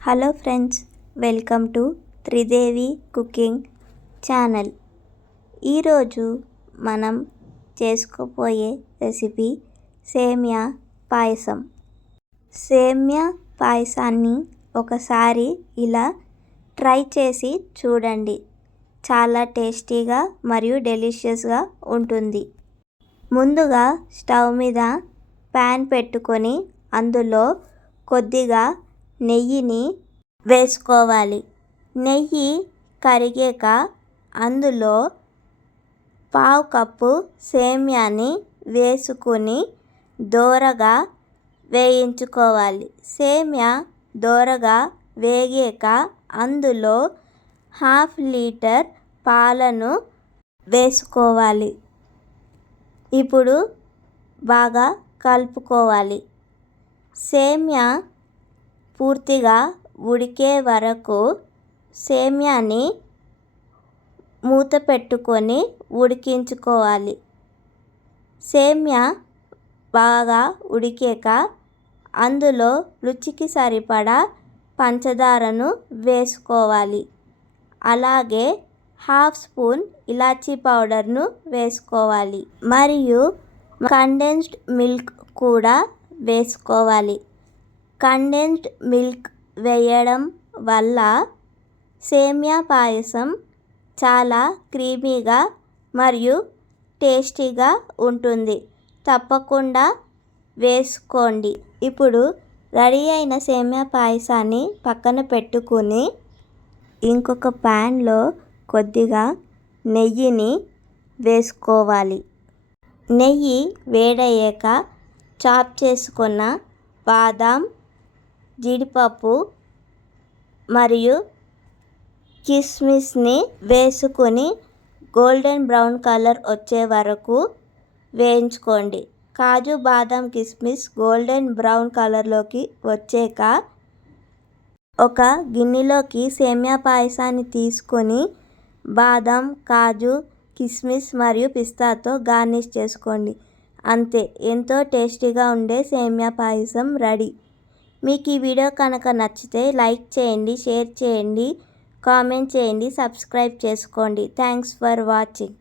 Hello friends, welcome to Tridevi cooking channel. ఈరోజు మనం చేసుకోబోయే రెసిపీ సేమియా పాయసం. సేమియా పాయసాన్ని ఒకసారి ఇలా ట్రై చేసి చూడండి. చాలా టేస్టీగా మరియు డెలిషియస్గా ఉంటుంది. ముందుగా స్టవ్ మీద ప్యాన్ పెట్టుకొని అందులో కొద్దిగా నెయ్యిని వేసుకోవాలి. నెయ్యి కరిగాక అందులో పావు కప్పు సేమ్యాని వేసుకొని దోరగా వేయించుకోవాలి. సేమ్యా దోరగా వేగాక అందులో 1/2 లీటర్ పాలను వేసుకోవాలి. ఇప్పుడు బాగా కలుపుకోవాలి. సేమ్యా పూర్తిగా ఉడికే వరకు సేమ్యాని మూత పెట్టుకొని ఉడికించుకోవాలి. సేమ్యా బాగా ఉడికాక అందులో రుచికి సరిపడా పంచదారను వేసుకోవాలి. అలాగే 1/2 స్పూన్ ఇలాచీ పౌడర్ను వేసుకోవాలి మరియు కండెన్స్డ్ మిల్క్ కూడా వేసుకోవాలి. కండెన్స్డ్ మిల్క్ వేయడం వల్ల సేమియా పాయసం చాలా క్రీమీగా మరియు టేస్టీగా ఉంటుంది. తప్పకుండా వేసుకోండి. ఇప్పుడు రెడీ అయిన సేమియా పాయసాన్ని పక్కన పెట్టుకుని ఇంకొక ప్యాన్లో కొద్దిగా నెయ్యిని వేసుకోవాలి. నెయ్యి వేడయ్యాక చాప్ చేసుకున్న బాదాం, జీడిపప్పు మరియు కిస్మిస్ని వేసుకొని గోల్డెన్ బ్రౌన్ కలర్ వచ్చే వరకు వేయించుకోండి. కాజు, బాదాం, కిస్మిస్ గోల్డెన్ బ్రౌన్ కలర్లోకి వచ్చాక ఒక గిన్నెలోకి సేమియా పాయసాన్ని తీసుకొని బాదాం, కాజు, కిస్మిస్ మరియు పిస్తాతో గార్నిష్ చేసుకోండి. అంతే, ఎంతో టేస్టీగా ఉండే సేమియా పాయసం రెడీ. మీకు ఈ వీడియో కనుక నచ్చితే లైక్ చేయండి, షేర్ చేయండి, కామెంట్ చేయండి, సబ్స్క్రైబ్ చేసుకోండి. Thanks for watching.